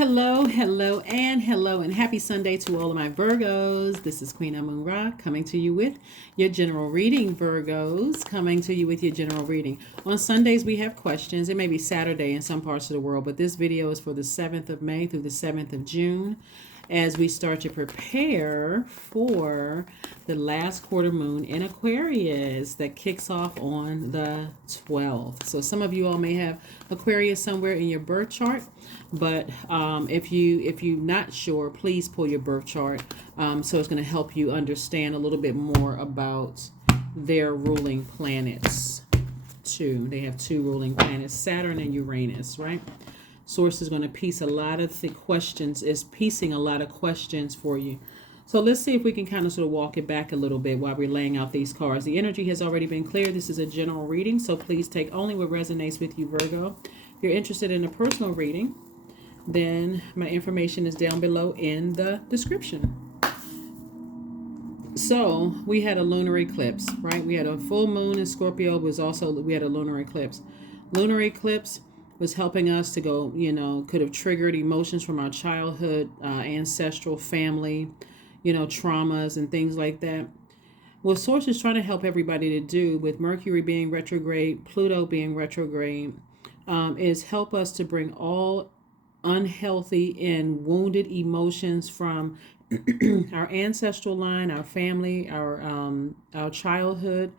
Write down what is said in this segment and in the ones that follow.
Hello, hello, and hello, and happy Sunday to all of my Virgos. This is Queen Amun Ra coming to you with your general reading, Virgos, coming to you with your general reading. On Sundays, we have questions. It may be Saturday in some parts of the world, but this video is for the 7th of May through the 7th of June as we start to prepare for the last quarter moon in Aquarius that kicks off on the 12th. So some of you all may have Aquarius somewhere in your birth chart, but if you're not sure, please pull your birth chart. So it's going to help you understand a little bit more about their ruling planets too. They have two ruling planets, Saturn and Uranus, right? Source is going to piece a lot of the questions, is piecing a lot of questions for you. So let's see if we can kind of sort of walk it back a little bit while we're laying out these cards. The energy has already been cleared. This is a general reading, so please take only what resonates with you, Virgo. If you're interested in a personal reading, then my information is down below in the description. So we had a lunar eclipse, right? We had a full moon in Scorpio, we had a lunar eclipse. Lunar eclipse was helping us to go, could have triggered emotions from our childhood, ancestral family, traumas and things like that. What Source is trying to help everybody to do with Mercury being retrograde, Pluto being retrograde, is help us to bring all unhealthy and wounded emotions from our ancestral line, our family, our childhood,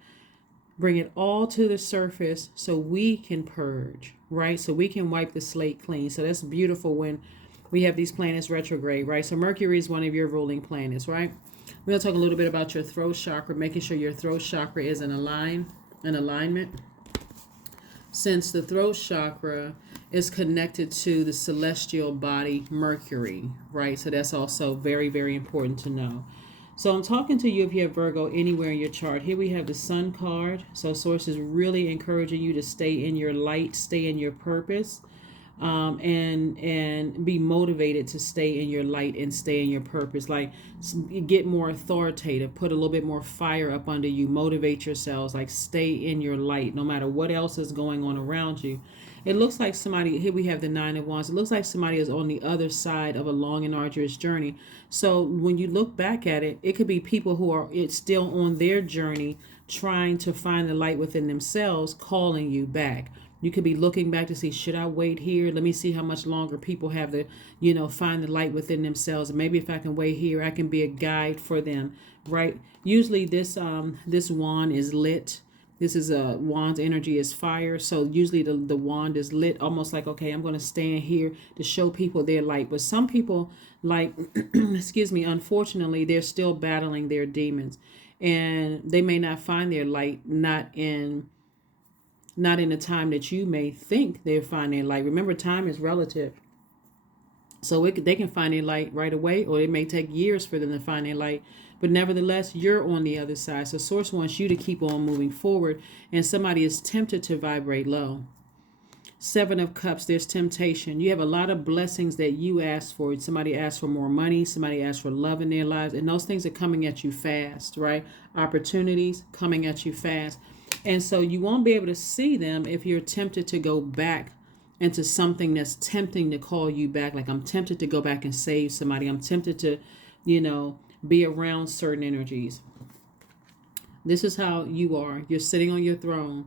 bring it all to the surface so we can purge, right? So we can wipe the slate clean. So that's beautiful when we have these planets retrograde, right? So Mercury is one of your ruling planets, right? We'll talk a little bit about your throat chakra, making sure your throat chakra is in alignment. Since the throat chakra is connected to the celestial body Mercury, right? So that's also very, very important to know. So I'm talking to you if you have Virgo anywhere in your chart. Here we have the Sun card. So Source is really encouraging you to stay in your light, stay in your purpose, and be motivated to stay in your light and stay in your purpose. Like, get more authoritative, put a little bit more fire up under you, motivate yourselves, like stay in your light no matter what else is going on around you. It looks like somebody, here we have the Nine of Wands. It looks like somebody is on the other side of a long and arduous journey. So when you look back at it, it could be people who are still on their journey, trying to find the light within themselves, calling you back. You could be looking back to see, should I wait here? Let me see how much longer people have to, find the light within themselves. And maybe if I can wait here, I can be a guide for them, right? Usually this wand is lit. This is wand's energy is fire. So usually the wand is lit, almost like, okay, I'm going to stand here to show people their light. But some people, like, excuse me, unfortunately, they're still battling their demons. And they may not find their light, not in the time that you may think they'll find their light. Remember, time is relative. So they can find their light right away, or it may take years for them to find their light. But nevertheless, you're on the other side. So Source wants you to keep on moving forward, and somebody is tempted to vibrate low. Seven of Cups, there's temptation. You have a lot of blessings that you asked for. Somebody asked for more money. Somebody asked for love in their lives. And those things are coming at you fast, right? Opportunities coming at you fast. And so you won't be able to see them if you're tempted to go back into something that's tempting to call you back. Like, I'm tempted to go back and save somebody. I'm tempted to, be around certain energies. This is how you are. You're sitting on your throne.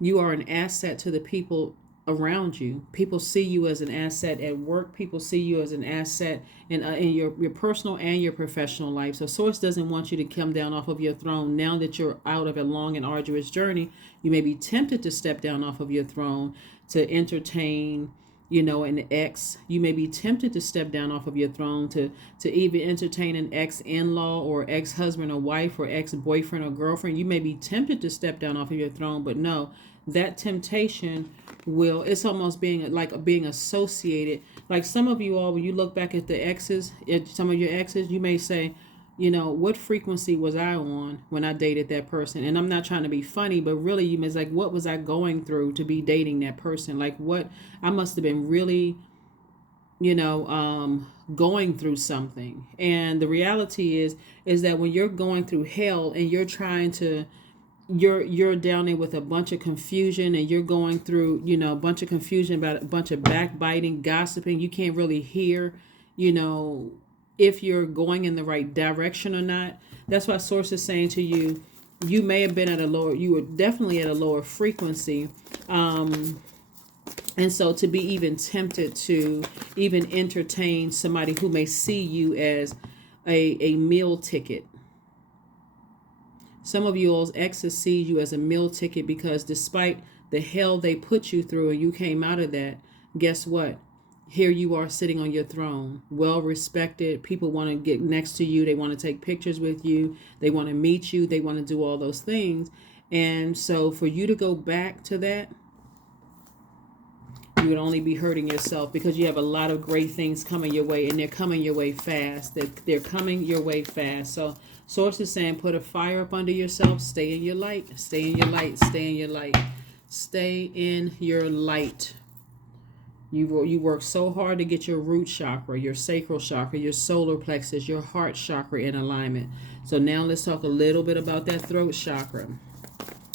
You are an asset to the people around you. People see you as an asset at work. People see you as an asset in your personal and your professional life. So Source doesn't want you to come down off of your throne. Now that you're out of a long and arduous journey, you may be tempted to step down off of your throne to entertain, an ex. You may be tempted to step down off of your throne to even entertain an ex-in-law or ex-husband or wife or ex-boyfriend or girlfriend. You may be tempted to step down off of your throne, but no, that temptation it's almost being associated. Like, some of you all, when you look back at some of your exes, you may say, what frequency was I on when I dated that person? And I'm not trying to be funny, but really, you must, like, what was I going through to be dating that person? Like, what I must have been really, going through something. And the reality is that when you're going through hell and you're trying to you're down there with a bunch of confusion, and you're going through, a bunch of confusion about a bunch of backbiting, gossiping. You can't really hear, you know, if you're going in the right direction or not. That's why source is saying to you, you may have been at a lower, you were definitely at a lower frequency. And so to be even tempted to even entertain somebody who may see you as a meal ticket. Some of you all's exes see you as a meal ticket because despite the hell they put you through and you came out of that, guess what? Here you are sitting on your throne, well respected. People want to get next to you. They want to take pictures with you. They want to meet you. They want to do all those things. And so for you to go back to that, you would only be hurting yourself, because you have a lot of great things coming your way, and they're coming your way fast. They're coming your way fast. So source is saying, put a fire up under yourself. Stay in your light. Stay in your light. Stay in your light. Stay in your light. You work so hard to get your root chakra, your sacral chakra, your solar plexus, your heart chakra in alignment. So now let's talk a little bit about that throat chakra.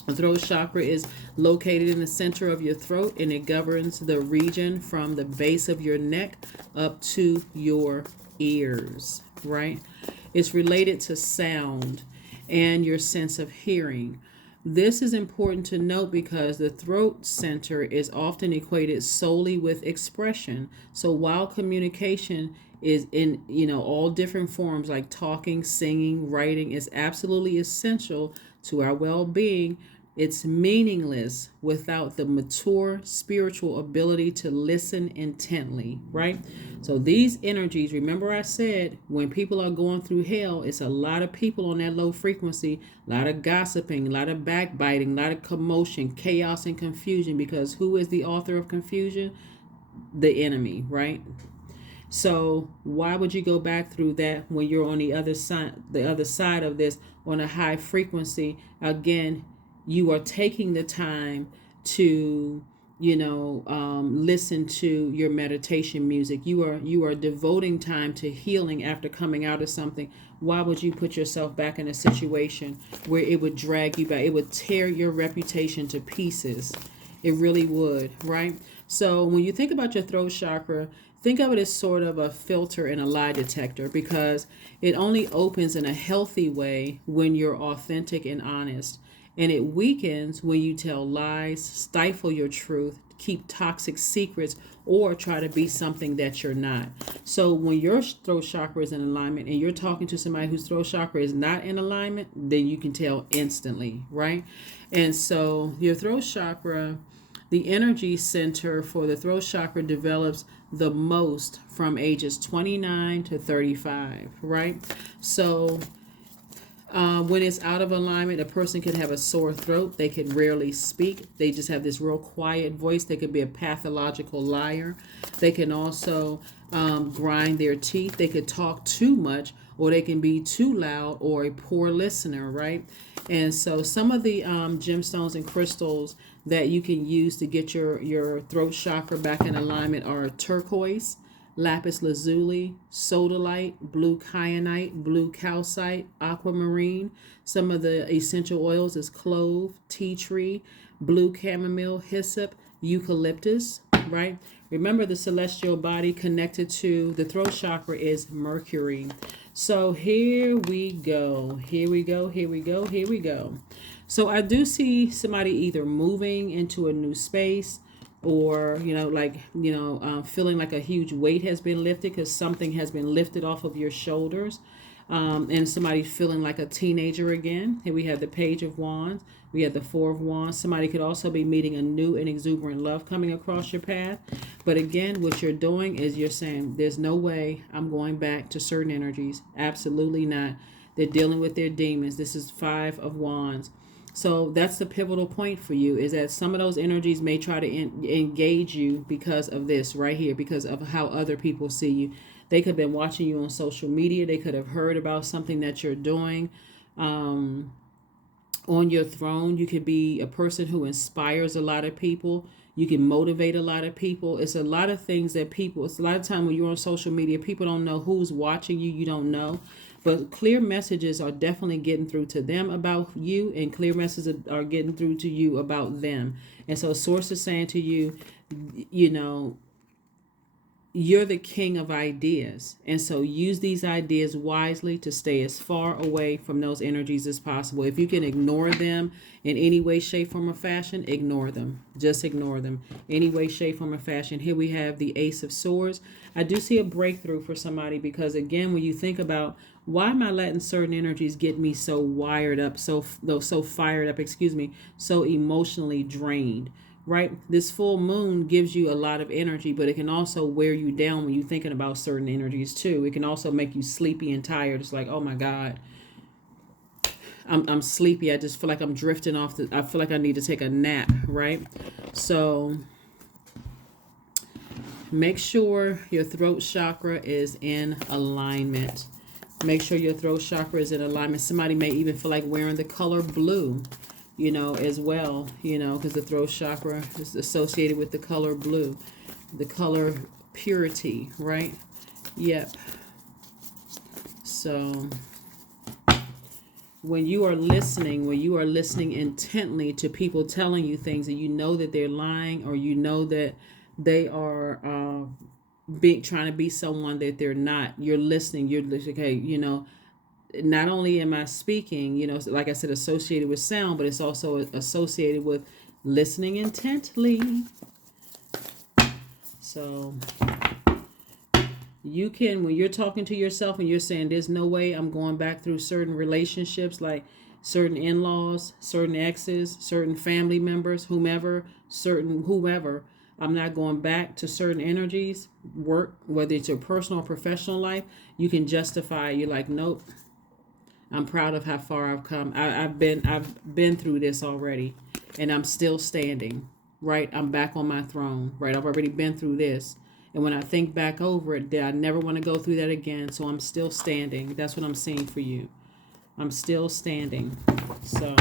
The throat chakra is located in the center of your throat, and it governs the region from the base of your neck up to your ears, right? It's related to sound and your sense of hearing. This is important to note because the throat center is often equated solely with expression. So while communication is in, all different forms like talking, singing, writing is absolutely essential to our well-being, it's meaningless without the mature spiritual ability to listen intently, right? So these energies, remember I said, when people are going through hell, it's a lot of people on that low frequency, a lot of gossiping, a lot of backbiting, a lot of commotion, chaos, and confusion, because who is the author of confusion? The enemy, right? So why would you go back through that when you're on the other side of this on a high frequency? Again, you are taking the time to, listen to your meditation music. You are devoting time to healing after coming out of something. Why would you put yourself back in a situation where it would drag you back? It would tear your reputation to pieces. It really would, right? So when you think about your throat chakra, think of it as sort of a filter and a lie detector, because it only opens in a healthy way when you're authentic and honest. And it weakens when you tell lies, stifle your truth, keep toxic secrets, or try to be something that you're not. So when your throat chakra is in alignment and you're talking to somebody whose throat chakra is not in alignment, then you can tell instantly, right? And so your throat chakra, the energy center for the throat chakra develops the most from ages 29 to 35, right? So when it's out of alignment, a person could have a sore throat. They could rarely speak. They just have this real quiet voice. They could be a pathological liar. They can also grind their teeth. They could talk too much, or they can be too loud, or a poor listener, right? And so some of the gemstones and crystals that you can use to get your throat chakra back in alignment are turquoise, lapis lazuli, sodalite, blue kyanite, blue calcite, aquamarine. Some of the essential oils is clove, tea tree, blue chamomile, hyssop, eucalyptus, right? Remember, the celestial body connected to the throat chakra is Mercury. So here we go. Here we go. Here we go. Here we go. So I do see somebody either moving into a new space, or feeling like a huge weight has been lifted, because something has been lifted off of your shoulders, and somebody feeling like a teenager again. Here we have the Page of Wands, we have the Four of Wands. Somebody could also be meeting a new and exuberant love coming across your path. But again, what you're doing is you're saying, there's no way I'm going back to certain energies. Absolutely not. They're dealing with their demons. This is Five of Wands. So that's the pivotal point for you, is that some of those energies may try to engage you because of this right here, because of how other people see you. They could have been watching you on social media. They could have heard about something that you're doing. On your throne, you could be a person who inspires a lot of people. You can motivate a lot of people. It's a lot of things that it's a lot of time when you're on social media, people don't know who's watching you. You don't know. But clear messages are definitely getting through to them about you, and clear messages are getting through to you about them. And so source is saying to you, you know, you're the king of ideas. And so use these ideas wisely to stay as far away from those energies as possible. If you can ignore them in any way, shape, form, or fashion, ignore them. Just ignore them. Any way, shape, form, or fashion. Here we have the Ace of Swords. I do see a breakthrough for somebody because, again, when you think about why am I letting certain energies get me so wired up, so fired up, so emotionally drained? Right? This full moon gives you a lot of energy, but it can also wear you down when you're thinking about certain energies too. It can also make you sleepy and tired. It's like, oh my God, I'm sleepy. I just feel like I'm drifting off. I feel like I need to take a nap, right? So make sure your throat chakra is in alignment. Make sure your throat chakra is in alignment. Somebody may even feel like wearing the color blue, as well, because the throat chakra is associated with the color blue, the color purity, right? Yep. So when you are listening intently to people telling you things and you know that they're lying, or you know that they are trying to be someone that they're not, you're listening, okay, not only am I speaking, like I said, associated with sound, but it's also associated with listening intently. So you can, when you're talking to yourself and you're saying, there's no way I'm going back through certain relationships, like certain in-laws, certain exes, certain family members, whomever, I'm not going back to certain energies, work, whether it's your personal or professional life, you can justify, you're like, nope. I'm proud of how far I've come. I've been through this already, and I'm still standing. Right, I'm back on my throne. Right, I've already been through this, and when I think back over it, I never want to go through that again. So I'm still standing. That's what I'm seeing for you. I'm still standing. So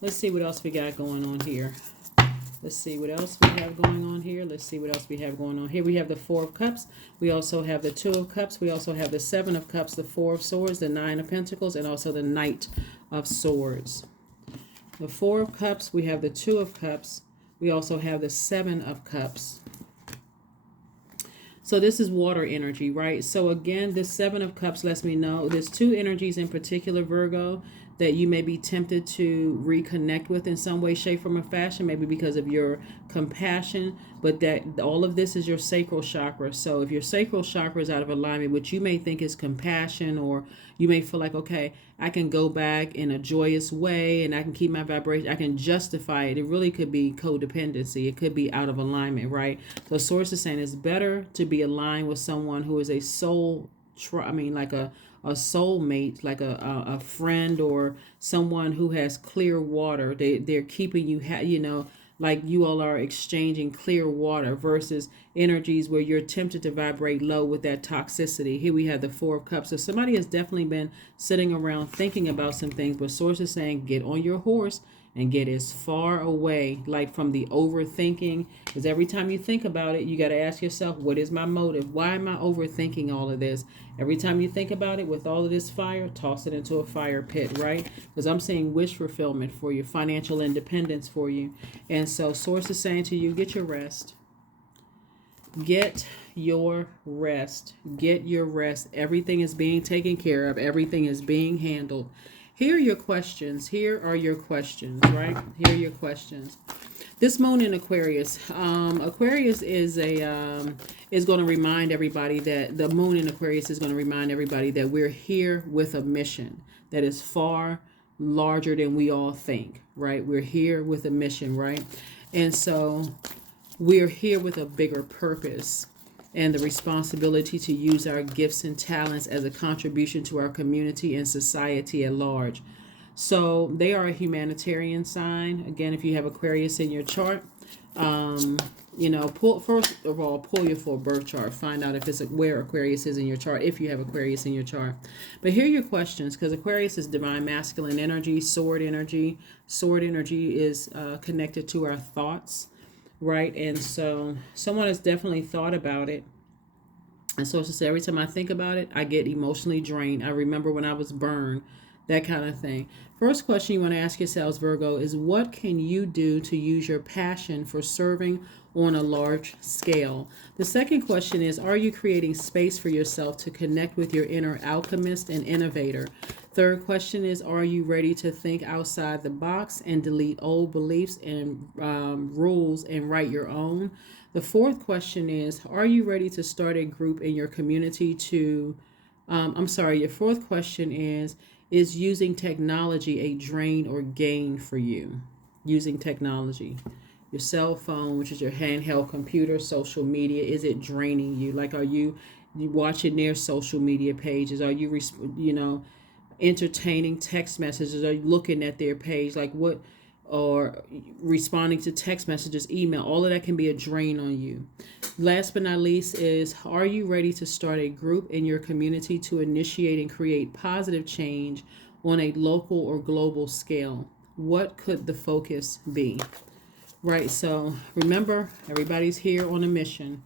let's see what else we got going on here. Let's see what else we have going on here. We have the Four of Cups. We also have the Two of Cups. We also have the Seven of Cups, the Four of Swords, the Nine of Pentacles, and also the Knight of Swords. The Four of Cups, we have the Two of Cups. We also have the Seven of Cups. So this is water energy, right? So again, this Seven of Cups lets me know there's two energies in particular, Virgo, that you may be tempted to reconnect with in some way, shape, form, or fashion, maybe because of your compassion, but that all of this is your sacral chakra. So if your sacral chakra is out of alignment, which you may think is compassion, or you may feel like, okay, I can go back in a joyous way and I can keep my vibration, I can justify it. It really could be codependency. It could be out of alignment, right? So source is saying it's better to be aligned with someone who is a like a soulmate, like a friend, or someone who has clear water. They're keeping you, like you all are exchanging clear water, versus energies where you're tempted to vibrate low with that toxicity. Here we have the Four of Cups. So somebody has definitely been sitting around thinking about some things, but source is saying get on your horse and get as far away, like from the overthinking. Because every time you think about it, you got to ask yourself, what is my motive? Why am I overthinking all of this? Every time you think about it with all of this fire, toss it into a fire pit, right? Because I'm seeing wish fulfillment for you, financial independence for you. And so source is saying to you, get your rest. Get your rest. Get your rest. Everything is being taken care of. Everything is being handled. Here are your questions. Right? Here are your questions. This moon in Aquarius. Aquarius is going to remind everybody that the moon in Aquarius is going to remind everybody that we're here with a mission that is far larger than we all think, right? We're here with a mission, right? And so we're here with a bigger purpose and the responsibility to use our gifts and talents as a contribution to our community and society at large. So they are a humanitarian sign. Again, if you have Aquarius in your chart, first of all, pull your full birth chart. Find out if it's where Aquarius is in your chart, if you have Aquarius in your chart. But here are your questions, because Aquarius is divine masculine energy, sword energy. Sword energy is connected to our thoughts, right? And so someone has definitely thought about it. And so to say, every time I think about it, I get emotionally drained. I remember when I was burned, that kind of thing. First question you want to ask yourselves, Virgo, is what can you do to use your passion for serving on a large scale? The second question is, are you creating space for yourself to connect with your inner alchemist and innovator? Third question is, are you ready to think outside the box and delete old beliefs and rules and write your own? The fourth question is, are you ready to start a group in your community to, your fourth question is using technology a drain or gain for you? Using technology. Your cell phone, which is your handheld computer, social media, is it draining you? Like, are you watching their social media pages? Are you, entertaining text messages? Are you looking at their page? Like, what, or responding to text messages, email, all of that can be a drain on you. Last but not least is, are you ready to start a group in your community to initiate and create positive change on a local or global scale? What could the focus be? Right, so remember, everybody's here on a mission,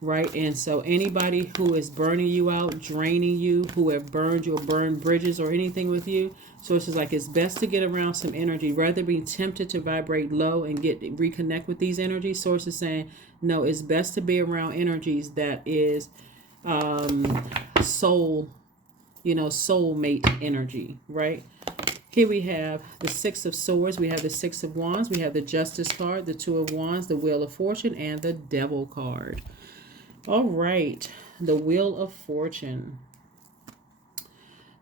right? And so anybody who is burning you out, draining you, who have burned you or burned bridges or anything with you, sources like, it's best to get around some energy rather be tempted to vibrate low and reconnect with these energies. Sources saying, no, it's best to be around energies that is soulmate energy, right? Here we have the Six of Swords, we have the Six of Wands, we have the Justice card, the Two of Wands, the Wheel of Fortune, and the Devil card. All right, the Wheel of Fortune.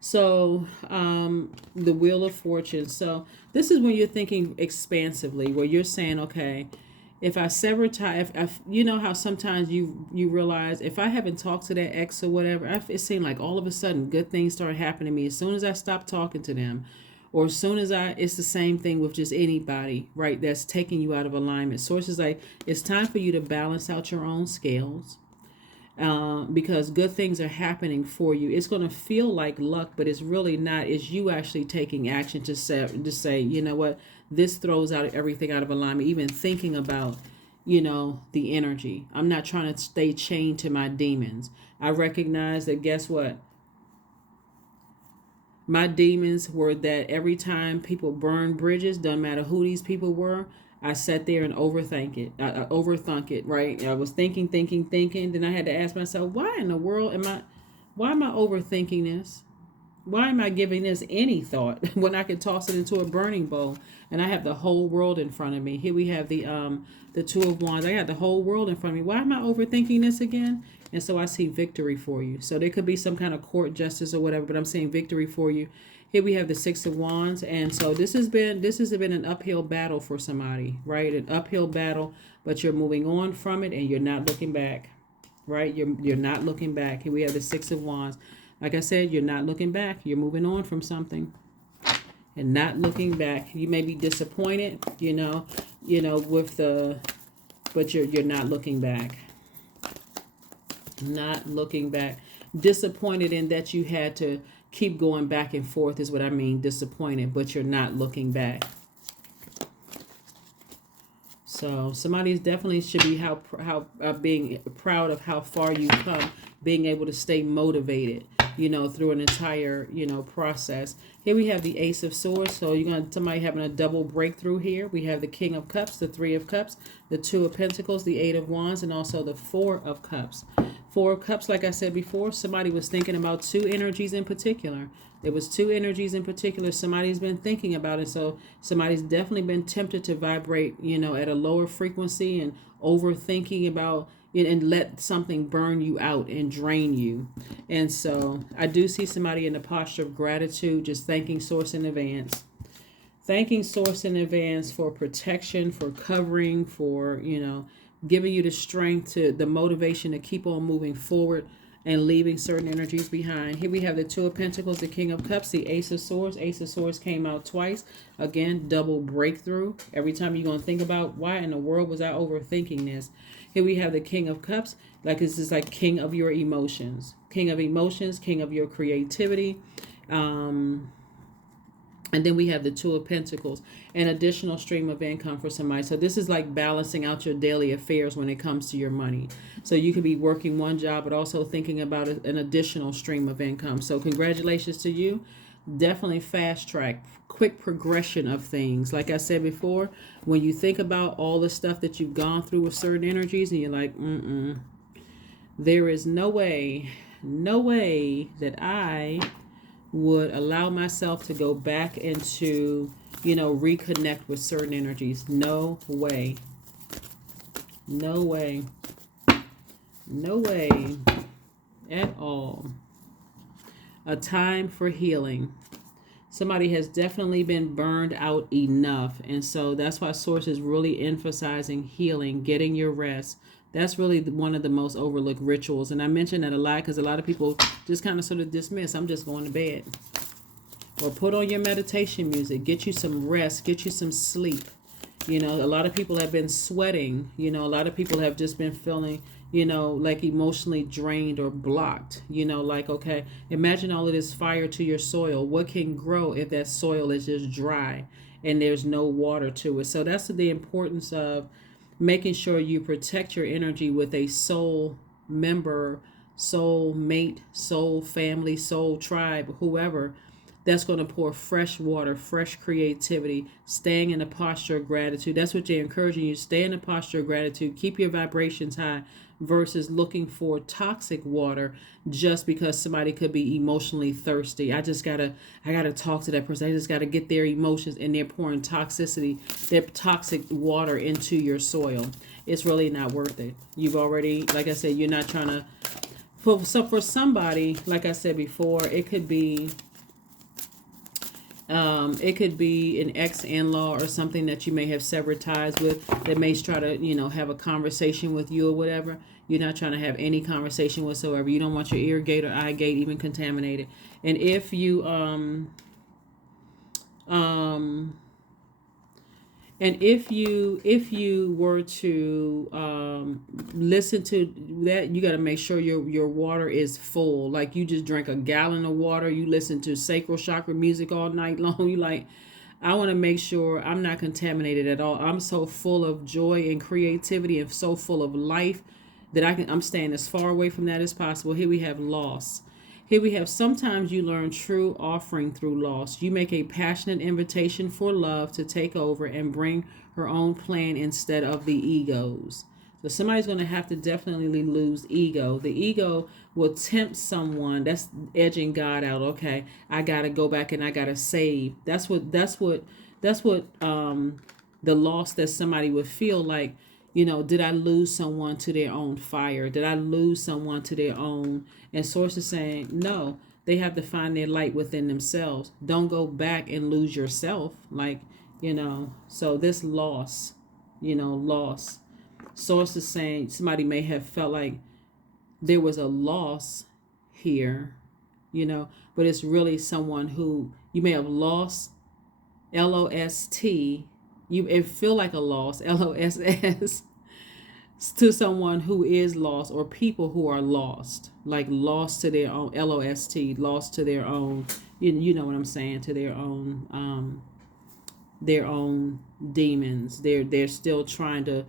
So, the Wheel of Fortune. So, this is when you're thinking expansively, where you're saying, okay, if I sever tie, if you know how sometimes you realize, if I haven't talked to that ex or whatever, it seemed like all of a sudden good things start happening to me as soon as I stop talking to them. Or as soon as it's the same thing with just anybody, right, that's taking you out of alignment. Sources like, it's time for you to balance out your own scales. Because good things are happening for you. It's going to feel like luck, but it's really not. It's you actually taking action to say, you know what, this throws out everything out of alignment. Even thinking about, the energy. I'm not trying to stay chained to my demons. I recognize that, guess what? My demons were that every time people burn bridges, doesn't matter who these people were, I sat there and overthink it. I overthunk it, right? I was thinking. Then I had to ask myself, why in the world why am I overthinking this? Why am I giving this any thought when I could toss it into a burning bowl and I have the whole world in front of me? Here we have the Two of Wands. I got the whole world in front of me. Why am I overthinking this again? And so I see victory for you. So there could be some kind of court justice or whatever, but I'm seeing victory for you. Here we have the Six of Wands, and so this has been an uphill battle for somebody, right? An uphill battle, but you're moving on from it and you're not looking back, right? You're not looking back. Here we have the Six of Wands. Like I said, you're not looking back. You're moving on from something and not looking back. You may be disappointed, but you're not looking back. Not looking back. Disappointed in that you had to keep going back and forth is what I mean. Disappointed, but you're not looking back. So somebody definitely should be being proud of how far you come, being able to stay motivated, through an entire, process. Here we have the Ace of Swords. So somebody having a double breakthrough here. We have the King of Cups, the Three of Cups, the Two of Pentacles, the Eight of Wands, and also the Four of Cups. Four of Cups, like I said before, somebody was thinking about two energies in particular. There was two energies in particular somebody's been thinking about it. So somebody's definitely been tempted to vibrate, at a lower frequency and overthinking about it and let something burn you out and drain you. And so I do see somebody in the posture of gratitude, just thanking Source in advance. Thanking Source in advance for protection, for covering, for, giving you the strength, the motivation to keep on moving forward and leaving certain energies behind. Here we have the Two of Pentacles, the King of Cups, the Ace of Swords. Ace of Swords came out twice. Again, double breakthrough. Every time you're going to think about, why in the world was I overthinking this? Here we have the King of Cups. Like, this is like king of your emotions. King of emotions, king of your creativity. And then we have the Two of Pentacles, an additional stream of income for somebody. So this is like balancing out your daily affairs when it comes to your money. So you could be working one job, but also thinking about an additional stream of income. So congratulations to you. Definitely fast track, quick progression of things. Like I said before, when you think about all the stuff that you've gone through with certain energies and you're like, there is no way that I would allow myself to go back into, reconnect with certain energies. No way. No way. No way at all. A time for healing. Somebody has definitely been burned out enough. And so that's why Source is really emphasizing healing, getting your rest. That's really one of the most overlooked rituals. And I mention that a lot because a lot of people just kind of sort of dismiss, I'm just going to bed. Or put on your meditation music. Get you some rest. Get you some sleep. A lot of people have been sweating. A lot of people have just been feeling, like emotionally drained or blocked. Okay, imagine all of this fire to your soil. What can grow if that soil is just dry and there's no water to it? So that's the importance of making sure you protect your energy with a soul member, soul mate, soul family, soul tribe, whoever, that's going to pour fresh water, fresh creativity, staying in a posture of gratitude. That's what they're encouraging you. Stay in a posture of gratitude. Keep your vibrations high versus looking for toxic water just because somebody could be emotionally thirsty. I gotta talk to that person. I just gotta get their emotions, and they're pouring their toxic water into your soil. It's really not worth it. You've already, like I said, you're not trying to, for somebody, like I said before, it could be an ex-in-law or something that you may have severed ties with that may try to, have a conversation with you or whatever. You're not trying to have any conversation whatsoever. You don't want your ear gate or eye gate even contaminated. And if you if you were to listen to that, you got to make sure your water is full. Like you just drank a gallon of water. You listen to sacral chakra music all night long. You like, I want to make sure I'm not contaminated at all. I'm so full of joy and creativity and so full of life that I'm staying as far away from that as possible. Here we have loss. Here we have sometimes you learn true offering through loss. You make a passionate invitation for love to take over and bring her own plan instead of the egos. So somebody's going to have to definitely lose ego. The ego will tempt someone. That's edging God out. Okay, I got to go back and I got to save. That's what the loss that somebody would feel like. Did I lose someone to their own fire? Did I lose someone to their own? And Source is saying, no, they have to find their light within themselves. Don't go back and lose yourself. So this loss, loss. Source is saying somebody may have felt like there was a loss here, but it's really someone who you may have lost, L-O-S-T. It feel like a loss, L-O-S-S, to someone who is lost, or people who are lost, like lost to their own, L-O-S-T, lost to their own, you know what I'm saying, to their own demons. They're still trying to,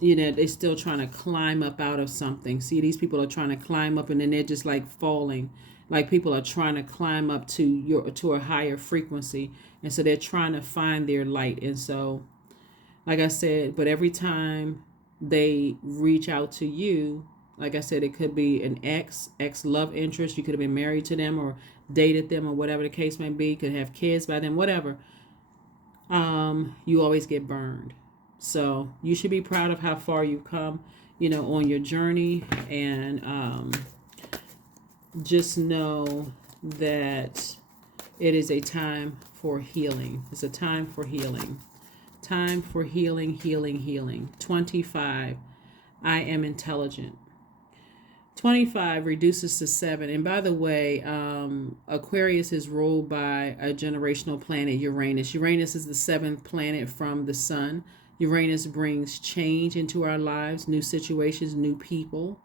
they're still trying to climb up out of something. See, these people are trying to climb up and then they're just like falling. Like people are trying to climb up to a higher frequency. And so they're trying to find their light. And so, like I said, but every time they reach out to you, like I said, it could be an ex love interest. You could have been married to them or dated them or whatever the case may be. Could have kids by them, whatever. You always get burned. So you should be proud of how far you've come, on your journey. And just know that it is a time for healing. It's a time for healing. Time for healing, healing, healing. 25, I am intelligent. 25 reduces to 7. And by the way, Aquarius is ruled by a generational planet, Uranus. Uranus is the 7th planet from the sun. Uranus brings change into our lives, new situations, new people.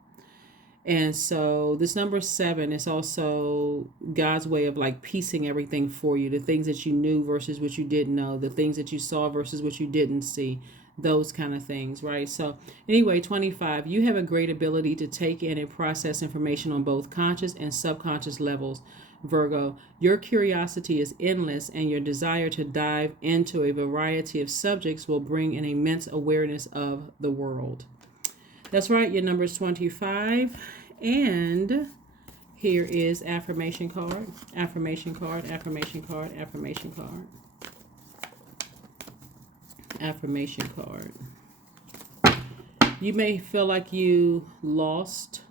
And so this number 7 is also God's way of like piecing everything for you. The things that you knew versus what you didn't know. The things that you saw versus what you didn't see. Those kind of things, right? So anyway, 25, you have a great ability to take in and process information on both conscious and subconscious levels. Virgo, your curiosity is endless, and your desire to dive into a variety of subjects will bring an immense awareness of the world. That's right, your number is 25. And here is affirmation card, affirmation card, affirmation card, affirmation card, affirmation card. You may feel like you lost.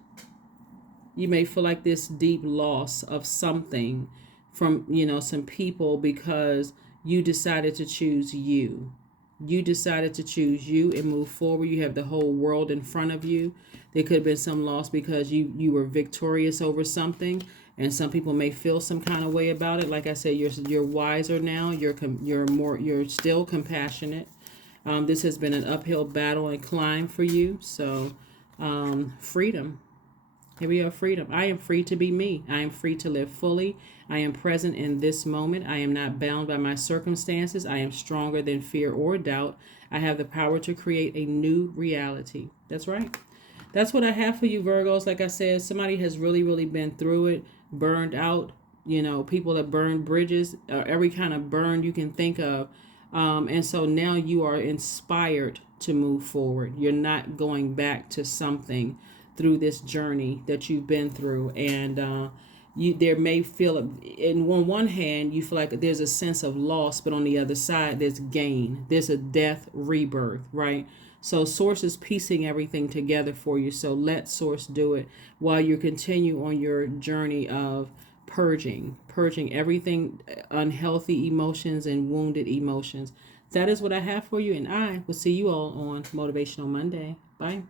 You may feel like this deep loss of something from, some people because you decided to choose you. You decided to choose you and move forward. You have the whole world in front of you. There could have been some loss because you were victorious over something, and some people may feel some kind of way about it. Like I said, you're wiser now. You're still compassionate. This has been an uphill battle and climb for you. So, freedom. Here we are, freedom. I am free to be me. I am free to live fully. I am present in this moment. I am not bound by my circumstances. I am stronger than fear or doubt. I have the power to create a new reality. That's right. That's what I have for you, Virgos. Like I said, somebody has really, really been through it, burned out. People that burn bridges, every kind of burn you can think of. And so now you are inspired to move forward. You're not going back to something through this journey that you've been through. And there may feel, on one hand, you feel like there's a sense of loss, but on the other side, there's gain. There's a death rebirth, right? So Source is piecing everything together for you. So let Source do it while you continue on your journey of purging everything, unhealthy emotions and wounded emotions. That is what I have for you, and I will see you all on Motivational Monday. Bye.